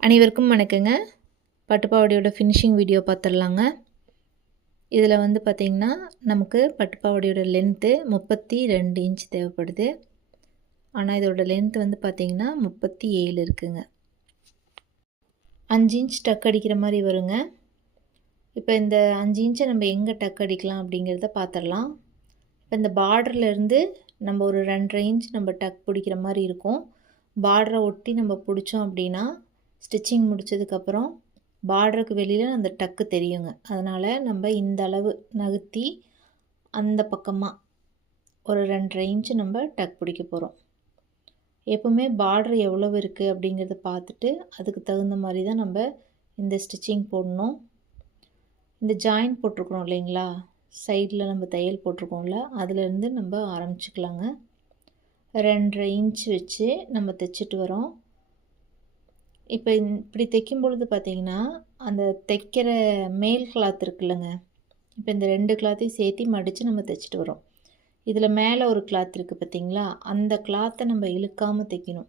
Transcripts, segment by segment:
அனைவருக்கும் வணக்கங்க. பட்டுப்பாவாடையோட finishing video பார்த்துடலாங்க. இதில் வந்து பார்த்திங்கன்னா நமக்கு பட்டுப்பாவாடையோட லென்த்து 32 இன்ச் தேவைப்படுது. ஆனால் இதோட லென்த் வந்து பார்த்திங்கன்னா 37 இருக்குங்க. 5 இன்ச் டக் அடிக்கிற மாதிரி வருங்க. இப்போ இந்த 5 இன்ச்சை நம்ம எங்கே டக் அடிக்கலாம் அப்படிங்கிறத பார்த்துடலாம். இப்போ இந்த பார்டர்லேருந்து நம்ம ஒரு 2.5 இன்ச் நம்ம டக் பிடிக்கிற மாதிரி இருக்கும். பார்டரை ஒட்டி நம்ம பிடிச்சோம் அப்படின்னா ஸ்டிச்சிங் முடித்ததுக்கப்புறம் பார்டருக்கு வெளியில் அந்த டக்கு தெரியுங்க. அதனால் நம்ம இந்த அளவு நகர்த்தி அந்த பக்கமாக ஒரு 2.5 இன்ச்சு நம்ம டக் பிடிக்க போகிறோம். எப்போவுமே பார்டர் எவ்வளவு இருக்குது அப்படிங்கிறத பார்த்துட்டு அதுக்கு தகுந்த மாதிரி தான் நம்ம இந்த ஸ்டிச்சிங் போடணும். இந்த ஜாயிண்ட் போட்டிருக்கிறோம் இல்லைங்களா, சைடில் நம்ம தையல் போட்டிருக்கோம்ல, அதுலேருந்து நம்ம ஆரம்பிச்சுக்கலாங்க. 2.5 இன்ச் வச்சு நம்ம தைச்சிட்டு வரோம். இப்போ இப்படி தைக்கும் பொழுது பார்த்திங்கன்னா அந்த தைக்கிற மேல் கிளாத் இருக்குல்லங்க, இப்போ இந்த 2 கிளாத்தையும் சேர்த்து மடித்து நம்ம தைச்சிட்டு வரோம். இதில் மேலே ஒரு கிளாத் இருக்குது பார்த்திங்களா, அந்த கிளாத்தை நம்ம இழுக்காமல் தைக்கணும்.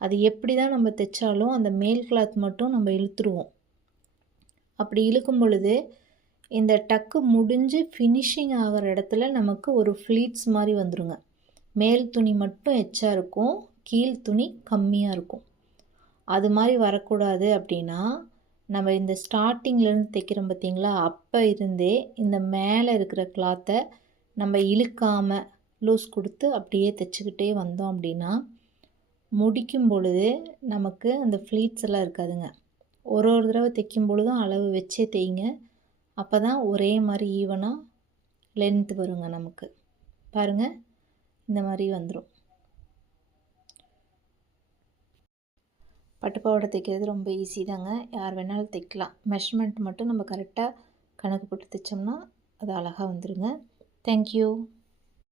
அது எப்படி தான் நம்ம தைச்சாலும் அந்த மேல் கிளாத் மட்டும் நம்ம இழுத்துருவோம். அப்படி இழுக்கும் பொழுது இந்த டக்கு முடிஞ்சு ஃபினிஷிங் ஆகிற இடத்துல நமக்கு ஒரு ஃப்ளீட்ஸ் மாதிரி வந்துடுங்க. மேல் துணி மட்டும் எச்சா இருக்கும், கீழ் துணி கம்மியாக இருக்கும். அது மாதிரி வரக்கூடாது அப்படின்னா நம்ம இந்த ஸ்டார்டிங்லேருந்து தைக்கிறோம் பார்த்திங்களா, அப்போ இருந்தே இந்த மேலே இருக்கிற கிளாத்தை நம்ம இழுக்காமல் லூஸ் கொடுத்து அப்படியே தைச்சிக்கிட்டே வந்தோம் அப்படின்னா முடிக்கும் பொழுது நமக்கு அந்த ஃப்ளீட்ஸ் எல்லாம் இருக்காதுங்க. ஒரு தடவை தைக்கும் பொழுதும் அளவு வச்சே தைங்க. அப்போ தான் ஒரே மாதிரி ஈவனாக லென்த் வருங்க. நமக்கு பாருங்கள், இந்த மாதிரி வந்துடும். பட்டுப்பாவாடை தைக்கிறது ரொம்ப ஈஸி தாங்க. யார் வேணாலும் தைக்கலாம். மெஷர்மெண்ட் மட்டும் நம்ம கரெக்டாக கணக்கு போட்டு தைச்சோம்னா அது அழகாக வந்துடுங்க. தேங்க்யூ.